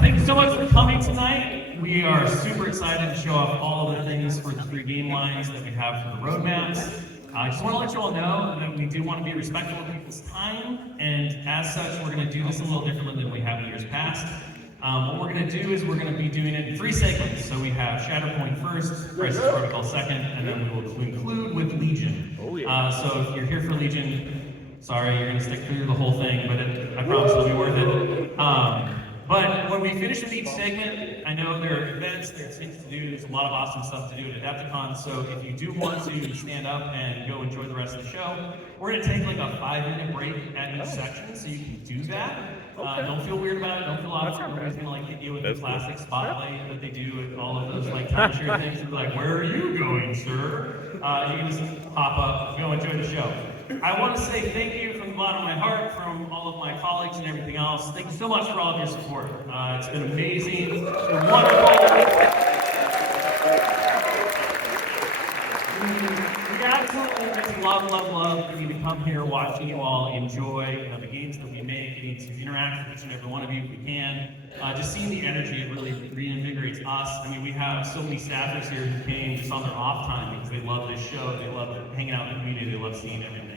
Thank you so much for coming tonight. We are super excited to show off all of the things for the 3 game lines that we have for the roadmaps. I just want to let you all know that we do want to be respectful of people's time, and as such, we're going to do this a little differently than we have in years past. What we're going to do is we're going to be doing it in 3 segments. So we have Shatterpoint first, Crisis Protocol second, and then we will conclude with Legion. So if you're here for Legion, sorry, you're going to stick through the whole thing, but I promise it'll be worth it. But when we finish with each segment, I know there are events, there's things to do, there's a lot of awesome stuff to do at Adepticon, so if you do want to stand up and go enjoy the rest of the show, we're going to take like a 5-minute break at each section, so you can do that. Don't feel weird about it, don't feel awkward, nobody's going to like hit you with the classic spotlight that they do with all of those like timeshare things, and be like, where are you going, sir? You can just pop up, go enjoy the show. I want to say thank you from the bottom of my heart, from all of my colleagues and everything else. Thank you so much for all of your support. It's been amazing. It's been wonderful. We absolutely love getting to come here, watching you all enjoy the games that we make, getting to interact with each and every one of you if we can. Just seeing the energy, it really reinvigorates us. I mean, we have so many staffers here who came just on their off time because they love this show, they love hanging out in the community, they love seeing everything.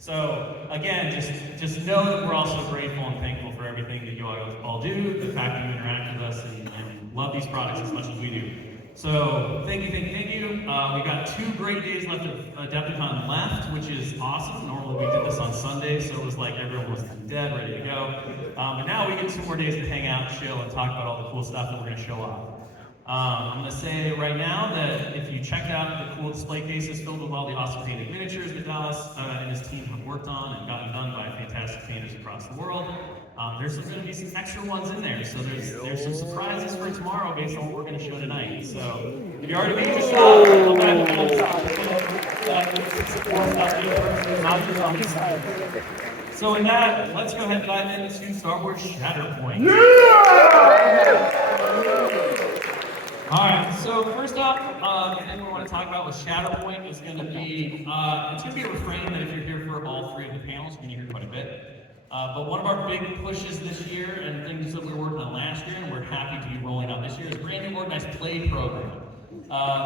So again, just know that we're also grateful and thankful for everything that you all do, the fact that you interact with us and love these products as much as we do. So thank you. We got 2 great days left of Adepticon left, which is awesome. Normally we did this on Sunday, so it was like everyone was dead, ready to go. But now we get 2 more days to hang out, chill, and talk about all the cool stuff that we're going to show off. I'm going to say right now that if you checked out the cool display cases filled with all the awesome painted miniatures that Dallas and his team have worked on and gotten done by fantastic painters across the world, there's going to be some extra ones in there. So there's some surprises for tomorrow based on what we're going to show tonight. So if you already made your shot, go back and so in that, let's go ahead and dive into Star Wars Shatterpoint. Alright, so first up, the thing we want to talk about with Shatterpoint is going to be, it's going to be a refrain that if you're here for all 3 of the panels, you're going to hear quite a bit. But one of our big pushes this year, and things that we were working on last year, and we're happy to be rolling out this year, is a brand new organized play program.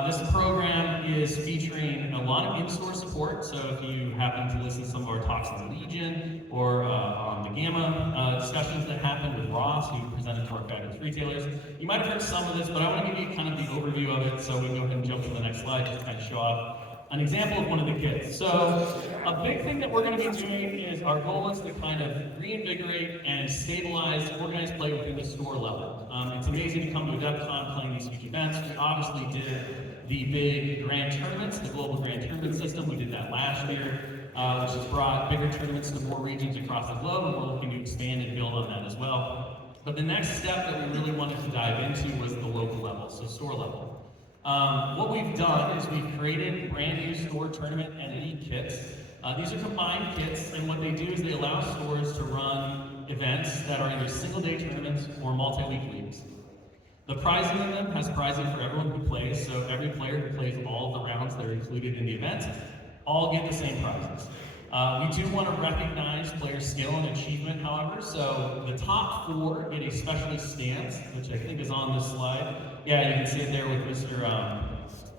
This program is featuring a lot of in-store support, so if you happen to listen to some of our talks on the Legion or on the Gamma discussions that happened with Ross, who presented to our fabulous retailers, you might have heard some of this, but I want to give you kind of the overview of it so we can go ahead and jump to the next slide just to kind of show off an example of one of the kits. So a big thing that we're going to be doing is our goal is to kind of reinvigorate and stabilize organized play within the store level. It's amazing to come to Adepticon playing these huge events. We obviously did the big grand tournaments, the global grand tournament system. We did that last year, which has brought bigger tournaments to more regions across the globe, and we're looking to expand and build on that as well. But the next step that we really wanted to dive into was the local level, so store level. What we've done is we've created brand new store tournament and league kits. These are combined kits, and what they do is they allow stores to run events that are either single-day tournaments or multi-week leagues. The prizing in them has prizing for everyone who plays, so every player who plays all of the rounds that are included in the event all get the same prizes. We do want to recognize player skill and achievement, however, so the top 4 get a specialist stance, which I think is on this slide. Yeah, you can see it there with Mr.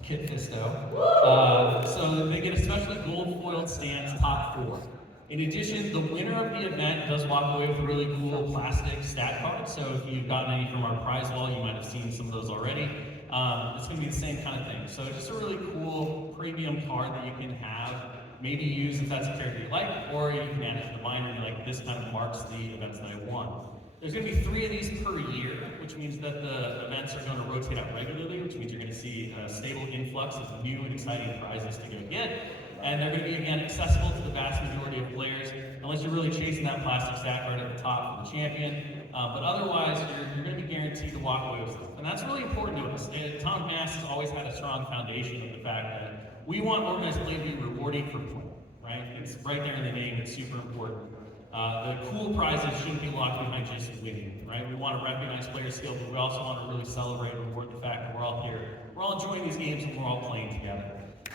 Kit Fisto. So they get a specially gold-foiled stance, top 4. In addition, the winner of the event does walk away with a really cool plastic stat card, so if you've gotten any from our prize wall, you might have seen some of those already. It's going to be the same kind of thing. So just a really cool premium card that you can have, maybe use if that's a character you like, or you can add it to the binder and be like, this kind of marks the events that I won. There's going to be 3 of these per year, which means that the events are going to rotate out regularly, which means you're going to see a stable influx of new and exciting prizes to go get. And they're going to be, again, accessible to the vast majority of players, unless you're really chasing that plastic stat card at the top for the champion. But otherwise, you're going to be guaranteed to walk away with stuff. And that's really important to us. Atomic Mass has always had a strong foundation of the fact that we want organized play to be rewarding for play, right? It's right there in the name, it's super important. The cool prizes shouldn't be locked behind just winning, right? We want to recognize player skill, but we also want to really celebrate and reward the fact that we're all here, we're all enjoying these games, and we're all playing together.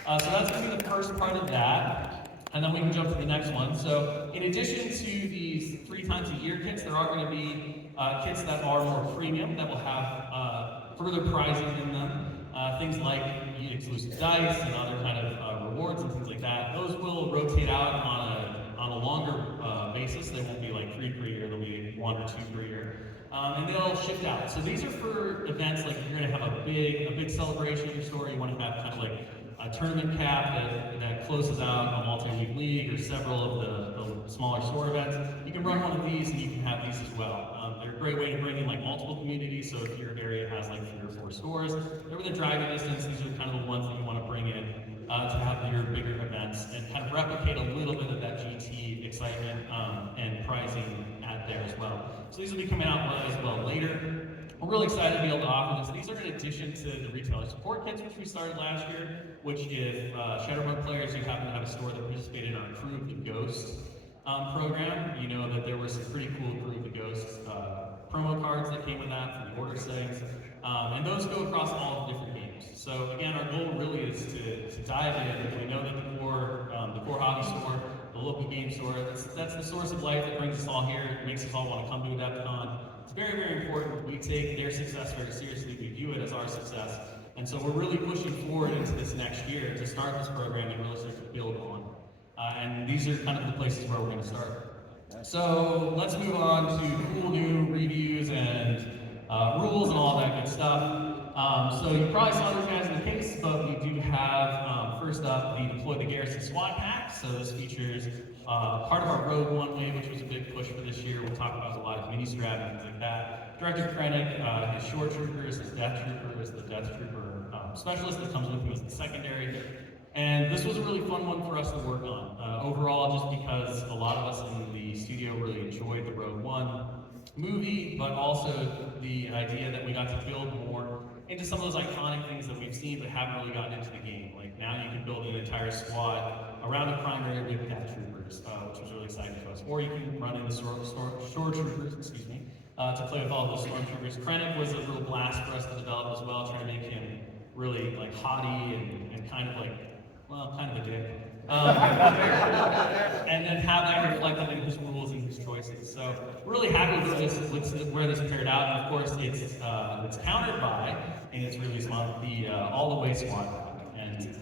So that's going to be the first part of that, and then we can jump to the next one. So in addition to these 3 times a year kits, there are going to be kits that are more premium, that will have further prizing in them. Things like exclusive dice and other kind of rewards and things like that. Those will rotate out on a longer basis. They won't be like 3 per year, they'll be 1 or 2 per year. And they'll shift out. So these are for events like you're gonna have a big celebration in your store. You wanna have kind of like a tournament cap that closes out a multi-week league or several of the smaller store events. You can run one of these and you can have these as well. They're a great way to bring in like multiple communities. So if your area has like 3 or 4 stores, they're within driving distance. These are kind of the ones that you want to bring in to have your bigger events and kind of replicate a little bit of that GT excitement and pricing at there as well. So these will be coming out as well later. We're really excited to be able to offer this. These are in addition to the retailer support kits, which we started last year, which if Shatterpoint players who happen to have a store that participated in our Crew of the Ghost program, you know that there were some pretty cool Crew of the Ghost promo cards that came with that from the order settings. And those go across all of the different games. So again, our goal really is to dive in. We know that the core hobby store, the local game store, that's the source of life that brings us all here. It makes us all want to come to Adepticon. It's very, very important. We take their success very seriously. We view it as our success. And so we're really pushing forward into this next year to start this program and really start to build on. And these are kind of the places where we're going to start. So let's move on to cool new reviews and rules and all that good stuff. So you probably saw these guys in the case, but we do have, first up, the Deploy the Garrison SWAT pack. So this features part of our Rogue One wave, which was a big push for this year. We'll talk about a lot of mini scrap and things like that. Director Krennic, his shore troopers, his death troopers, the death trooper specialist that comes with him as the secondary. And this was a really fun one for us to work on. Overall, just because a lot of us in the studio really enjoyed the Rogue One movie, but also the idea that we got to build more into some of those iconic things that we've seen but haven't really gotten into the game. Like now you can build an entire squad around a primary with death troopers, which was really exciting to us. Or you can run in the shore troopers, excuse me, to play with all those stormtroopers. Krennic was a real blast for us to develop as well, trying to make him really like haughty and kind of like, well, kind of a dick. And then have that reflected in his rules and his choices. So we're really happy with where this paired out. And of course, it's countered by, in its release month, the All the Way squad pack. And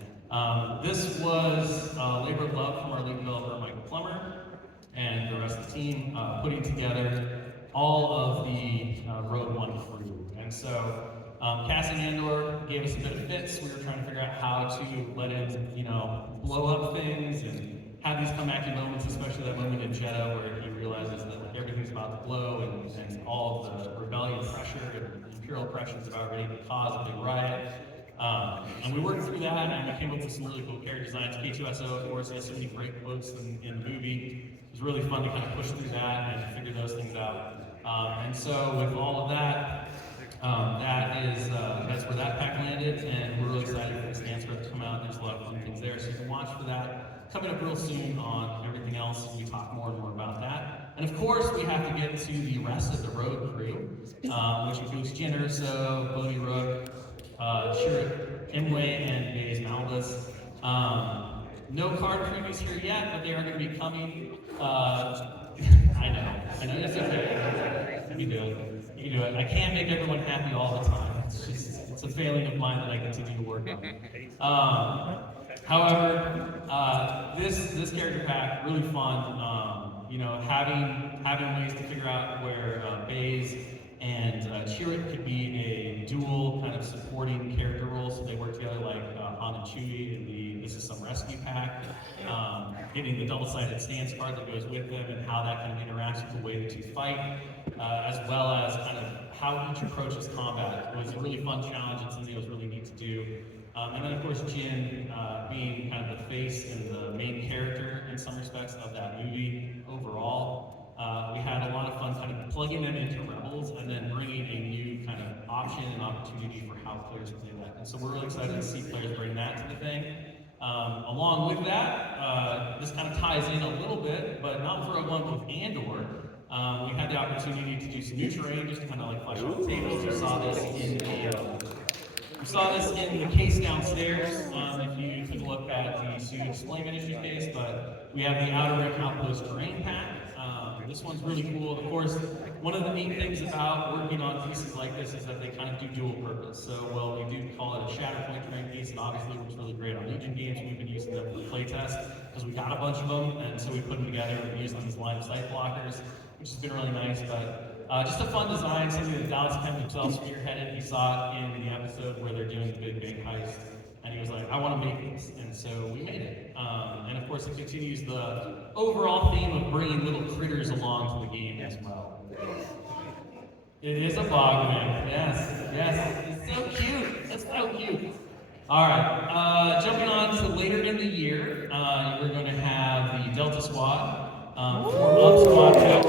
this was labor of love from our lead developer, Michael Plummer, and the rest of the team putting together all of the Rogue One crew. And so Cassie Andor gave us a bit of fits. We were trying to figure out how to let it, blow up things and have these come at you moments, especially that moment in Jeddah where he realizes that like, everything's about to blow and all of the rebellion pressure and imperial pressure is about ready to cause a big riot. And we worked through that and we came up with some really cool character designs. K2SO, of course, has so many great quotes in the movie. It was really fun to kind of push through that and figure those things out. And so with all of that, that's where that pack landed, and we're really excited for the stance for it to come out. There's a lot of fun things there, so you can watch for that. Coming up real soon on everything else, we talk more and more about that. And of course, we have to get to the rest of the road crew, which includes Jin Urso, Bodhi Rook, Chirrut Imwe, and Baze Malbus. No card previews here yet, but they are going to be coming. I know, it's okay. You can do it. I can't make everyone happy all the time. It's a failing of mine that I continue to work on. However, this character pack, really fun. Having ways to figure out where Baze and Chirrut could be a dual kind of supporting character role, so they work together like Han and Chewie in the This Is Some Rescue pack. Getting the double-sided stance card that goes with them and how that kind of interacts with the way the two fight, as well as kind of how each approaches combat. It was a really fun challenge and something that was really neat to do. And then of course Jin being kind of the face and the main character in some respects of that movie overall. We had a lot of fun kind of plugging them into Rebels and then bringing a new kind of option and opportunity for how players play that. And so we're really excited to see players bring that to the thing. Along with that, this kind of ties in a little bit, but not for a one with Andor. We had the opportunity to do some new terrain, just to kind of like flesh out the tables. You saw this in the case downstairs. If you took a look at the Studio Display Ministry case, but we have the Outer Rim Outpost terrain pack. This this one's really cool. Of course, one of the neat things about working on pieces like this is that they kind of do dual purpose. So, well, we do call it a Shatterpoint terrain piece, and obviously works really great on Legion games. We've been using them for playtest because we got a bunch of them, and so we put them together and used them as line of sight blockers, which has been really nice. But just a fun design, something that Dallas Kemp himself spearheaded. He saw it in the episode where they're doing the big bank heist. And he was like, I want to make this. And so we made it. And of course, it continues the overall theme of bringing little critters along to the game as well. It is a bogman. Yes, yes. It's so cute. It's so cute. All right. Jumping on to later in the year, we're going to have the Delta Squad, form up squad pack.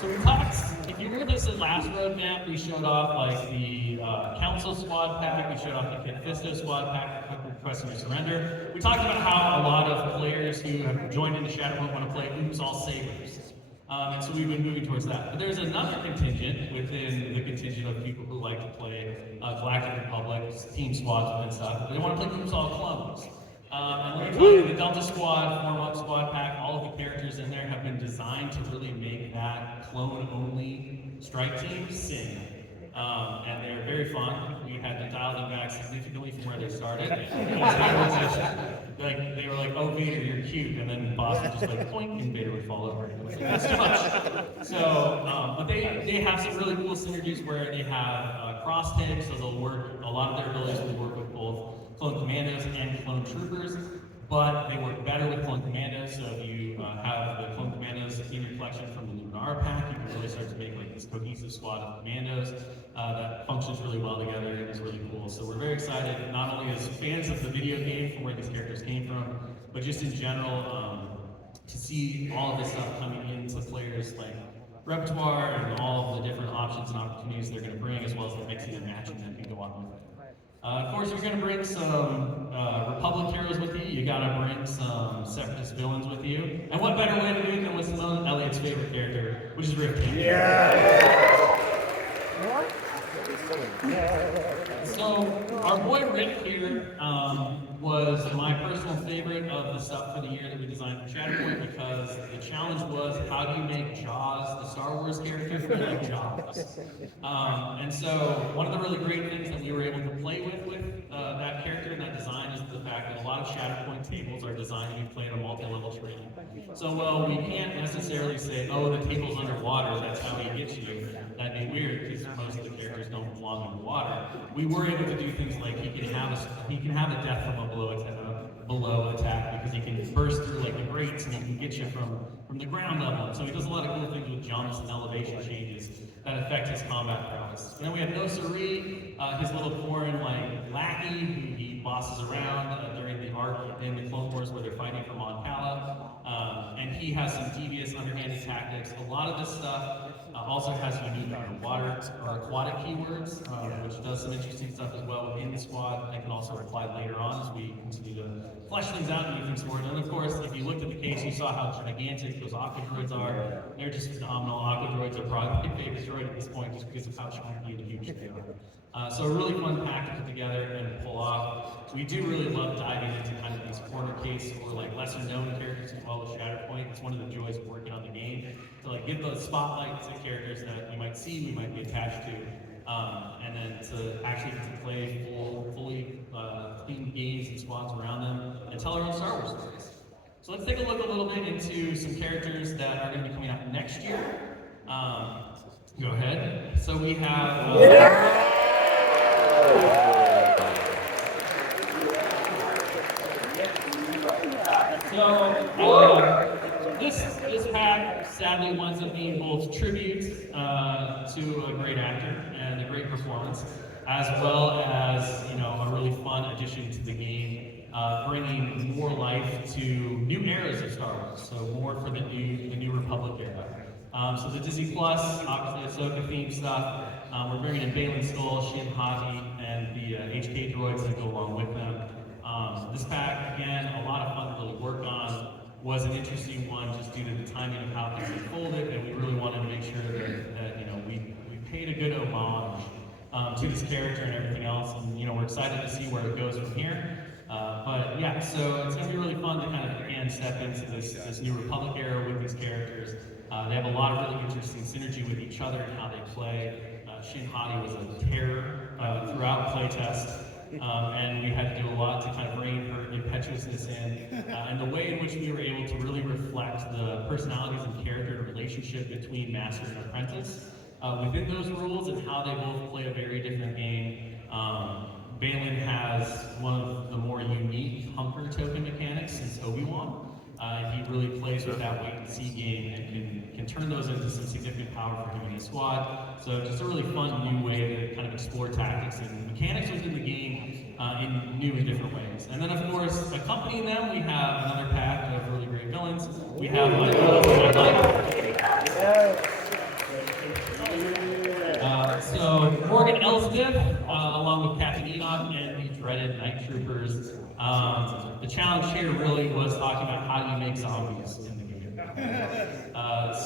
So we talked. If you remember this last roadmap, we showed off like the Council Squad pack, we showed off the Fisto Squad pack, Requesting Your Surrender. We talked about how a lot of players who have joined into Shatterpoint want to play Oops All Sabers. And so we've been moving towards that. But there's another contingent within the contingent of people who like to play Galactic Republic, team squads and stuff. They want to play Oops All Clones. And let me tell you, the Delta Squad, Form Up Squad pack, all of the characters in there have been designed to really make that clone-only strike team sing. And they're very fun. We had to dial them back significantly from where they started. They were like, oh, Vader, you're cute. And then the boss would just like, point, and Vader would fall over. That's too much. So, but they have some really cool synergies where they have cross tags, so they'll work, a lot of their abilities will work with both clone commandos and clone troopers, but they work better with clone commandos. So if you have the clone commandos in your collection from the Lunar pack, you can really start to make like this cohesive squad of commandos that functions really well together and is really cool. So we're very excited, not only as fans of the video game from where these characters came from, but just in general to see all of this stuff coming into players like repertoire and all of the different options and opportunities they're going to bring, as well as the mixing and matching that can go on with it. Of course, you're going to bring some Republic heroes with you. You got to bring some Separatist villains with you. And what better way to do it than with Simone Elliott's favorite character, which is Rift. Yeah. So our boy Rick here was my personal favorite of the stuff for the year that we designed for Shatterpoint, because the challenge was, how do you make Jaws, the Star Wars character, feel like Jaws? And so one of the really great things that we were able to play with that character and that design is the fact that a lot of Shatterpoint tables are designed to be played on multi-level terrain. So, well, we can't necessarily say, oh, the table's underwater, that's how he gets you. That'd be weird, because most of the characters don't belong underwater. We were able to do things like he can have a death from a below attack, because he can burst through like the grates and he can get you from the ground level. So he does a lot of cool things with jumps and elevation changes that affect his combat prowess. And then we have No Siree, his little foreign like lackey who he bosses around during the arc in the Clone Wars where they're fighting for Mon Cala. And he has some devious underhanded tactics. A lot of this stuff also has unique underwater or aquatic keywords, which does some interesting stuff as well within the squad that can also apply later on as we continue to flesh things out and do things more. And of course, if you looked at the case, you saw how gigantic those Aqua Droids are. They're just phenomenal. Aqua Droids are probably my favorite droid at this point just because of how chunky and huge they are. So a really fun pack to put together and pull off. We do really love diving into kind of these corner case or like lesser known characters as well as Shatterpoint. It's one of the joys of working on the game, to like give those spotlights to characters that we might see, we might be attached to, and then to actually get to play fully clean games and squads around them and tell our own Star Wars stories. So let's take a look a little bit into some characters that are going to be coming out next year. Go ahead. So we have. This pack sadly winds up being both tribute to a great actor and a great performance, as well as a really fun addition to the game, bringing more life to new eras of Star Wars. So more for the new Republic era. So the Disney Plus, obviously Ahsoka themed stuff. We're bringing in Balin Skull, Shin Hati, and the HK droids that go along with them. This pack, again, a lot of fun to really work on. Was an interesting one just due to the timing of how things unfolded, and we really wanted to make sure that we paid a good homage to this character and everything else, and we're excited to see where it goes from here. But yeah, so it's going to be really fun to kind of again step into this New Republic era with these characters. They have a lot of really interesting synergy with each other and how they play. Shin Hati was a terror throughout playtest. And we had to do a lot to kind of rein her impetuousness in, and the way in which we were able to really reflect the personalities and character and relationship between master and apprentice within those rules, and how they both play a very different game. Balin has one of the more unique hunker token mechanics since Obi-Wan. He really plays with that wait and see game and can turn those into some significant power for him in his squad. So just a really fun new way to kind of explore tactics and mechanics within the game in new and different ways. And then of course, accompanying them, we have another pack of really great villains. We have so Morgan Elsbeth, along with Captain Enoch and the dreaded Night Troopers. The challenge here really was talking about how do you make zombies in the game.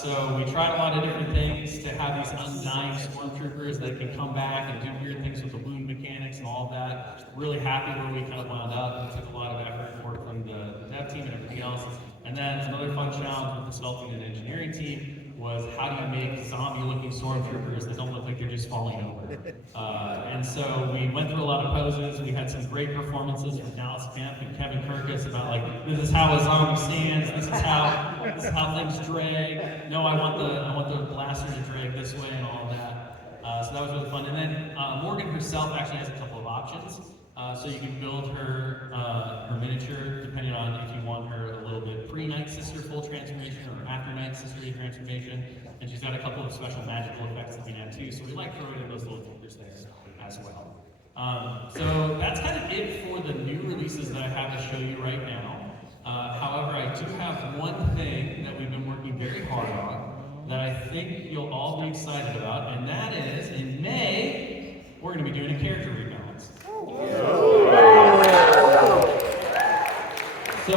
So we tried a lot of different things to have these undying stormtroopers that can come back and do weird things with the wound mechanics and all of that. Really happy where we kind of wound up. It took a lot of effort and work from the dev team and everything else. And then another fun challenge with the sculpting and engineering team was how do you make zombie-looking stormtroopers that don't look like they're just falling over? And so we went through a lot of poses. We had some great performances from Dallas Camp and Kevin Kirkus about like, this is how a zombie stands. This is how things drag. No, I want the blaster to drag this way and all of that. So that was really fun. And then Morgan herself actually has a couple of options. So you can build her miniature depending on if you want her a little bit pre-Night Sister full transformation or after Night Sister transformation. And she's got a couple of special magical effects that we can add too. So we like throwing in those little features there as well. So that's kind of it for the new releases that I have to show you right now. However, I do have one thing that we've been working very hard on that I think you'll all be excited about, and that is in May, we're going to be doing a character rebalance. So,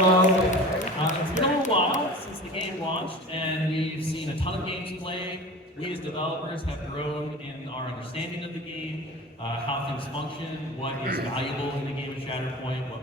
it's been a little while since the game launched, and we've seen a ton of games played. We as developers have grown in our understanding of the game, how things function, what is valuable in the game of Shatterpoint, what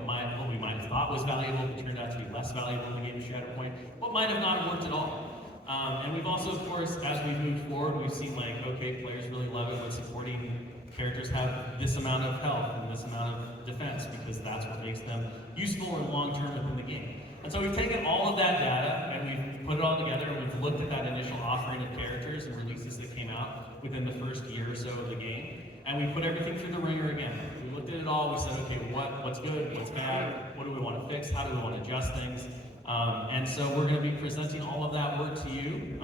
we might have thought was valuable, but turned out to be less valuable in the game of Shatterpoint, what might have not worked at all. And we've also, of course, as we've moved forward, we've seen like, okay, players really love it when supporting characters have this amount of health and this amount of defense because that's what makes them useful and long-term within the game. And so we've taken all of that data and we've put it all together and we've looked at that initial offering of characters and releases that came out within the first year or so of the game. And we put everything through the ringer again. We looked at it all, we said, okay, what's good, what's bad, what do we want to fix, how do we want to adjust things? And so we're going to be presenting all of that work to you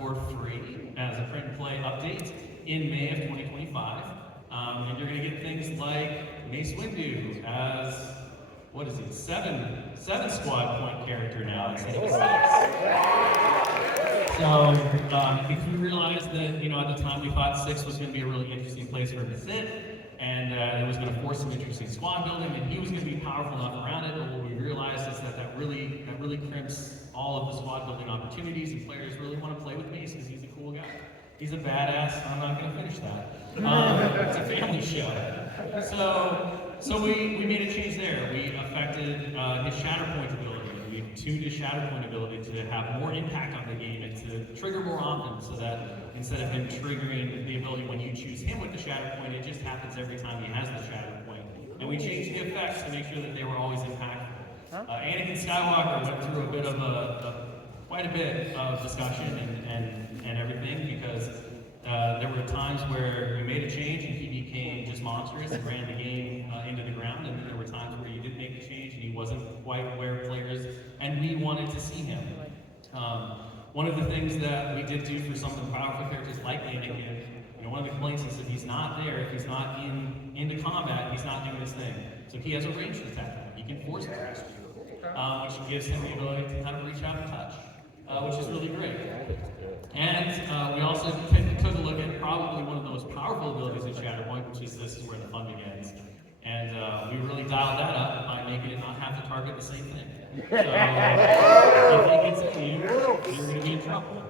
for free as a print and play update in May of 2025. And you're going to get things like Mace Windu as, what is he, seven squad point character now instead of 6. So if you realize that, you know, at the time we thought 6 was going to be a really interesting place for him to sit, and it was going to force some interesting squad building, and he was going to be powerful enough around it, but what we realized is that really crimps all of the squad building opportunities, and players really want to play with Mace because he's a cool guy. He's a badass. I'm not going to finish that. It's a family show. So we made a change there. We affected his Shatterpoint ability. We tuned his Shatterpoint ability to have more impact on the game and to trigger more often, so that instead of him triggering the ability when you choose him with the Shatterpoint, it just happens every time he has the Shatterpoint. And we changed the effects to make sure that they were always impactful. Anakin Skywalker went through a bit of quite a bit of discussion and everything, because there were times where we made a change and he became just monstrous and ran the game into the ground, and then there were times where you didn't make the change and he wasn't quite where players and we wanted to see him. One of the things that we did do for some of the powerful characters like Anakin, you know, one of the complaints is if he's not there, if he's not into combat, he's not doing his thing. So he has a ranged attack. He can force attacks, which gives him the ability to kind of reach out and touch, which is really great. And we also took a look at probably one of the most powerful abilities in Shatterpoint, which is this is where the fun begins. And we really dialed that up by making it not have to target the same thing. So if it gets at you, you're going to be in trouble.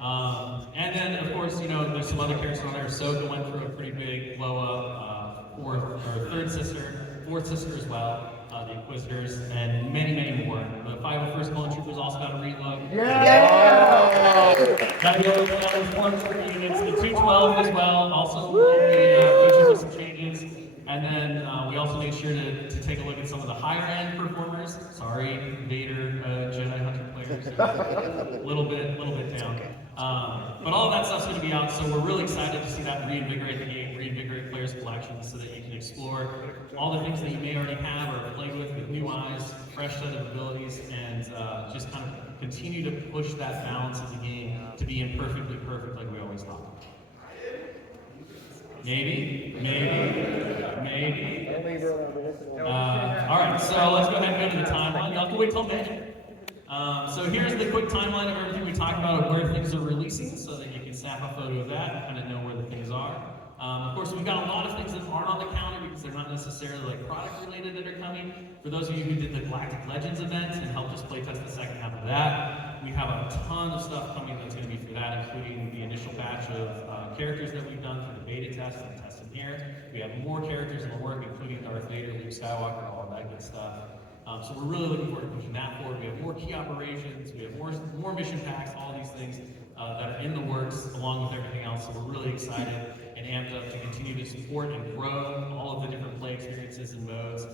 And then, of course, you know, there's some other characters on there. Ahsoka went through a pretty big blow up, fourth sister as well. the Inquisitors, and many, many more. The 501st Clone Troopers also got a reload. Yeah! Got those ones for units. The 212 as well also will be featured with some changes. And then we also made sure to take a look at some of the higher end performers. Sorry, Vader, Jedi Hunter players, a little bit down. But all of that stuff's going to be out, so we're really excited to see that reinvigorate the game, reinvigorate players' collections, so that you can explore all the things that you may already have or play with new eyes, fresh set of abilities, and just kind of continue to push that balance of the game to be imperfectly perfect, like we always thought. Maybe. All right, so let's go ahead and go to the timeline. Y'all can wait till May. So here's the quick timeline of everything we talked about, of where things are releasing, so that you can snap a photo of that and kind of know where the things are. Of course, we've got a lot of things that aren't on the calendar because they're not necessarily like product related that are coming. For those of you who did the Galactic Legends event and helped us playtest the second half of that, we have a ton of stuff coming that's going to be for that, including the initial batch of characters that we've done for the beta test and testing here. We have more characters in the work, including Darth Vader, Luke Skywalker, all of that good stuff. So we're really looking forward to pushing that forward. We have more key operations, we have more mission packs, all these things that are in the works, along with everything else. So we're really excited and amped up to continue to support and grow all of the different play experiences and modes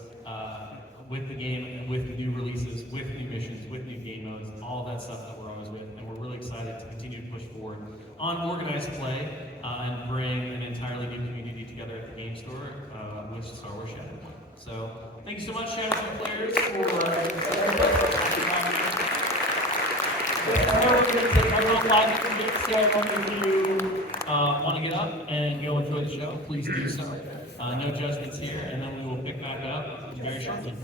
with the game, with new releases, with new missions, with new game modes, all of that stuff that we're always with. And we're really excited to continue to push forward on organized play and bring an entirely new community together at the game store with Star Wars Shatterpoint. So thank you so much, Shatterpoint players, for if you want to get up and go enjoy the show, please do so. No judgments here, and then we will pick back up very shortly.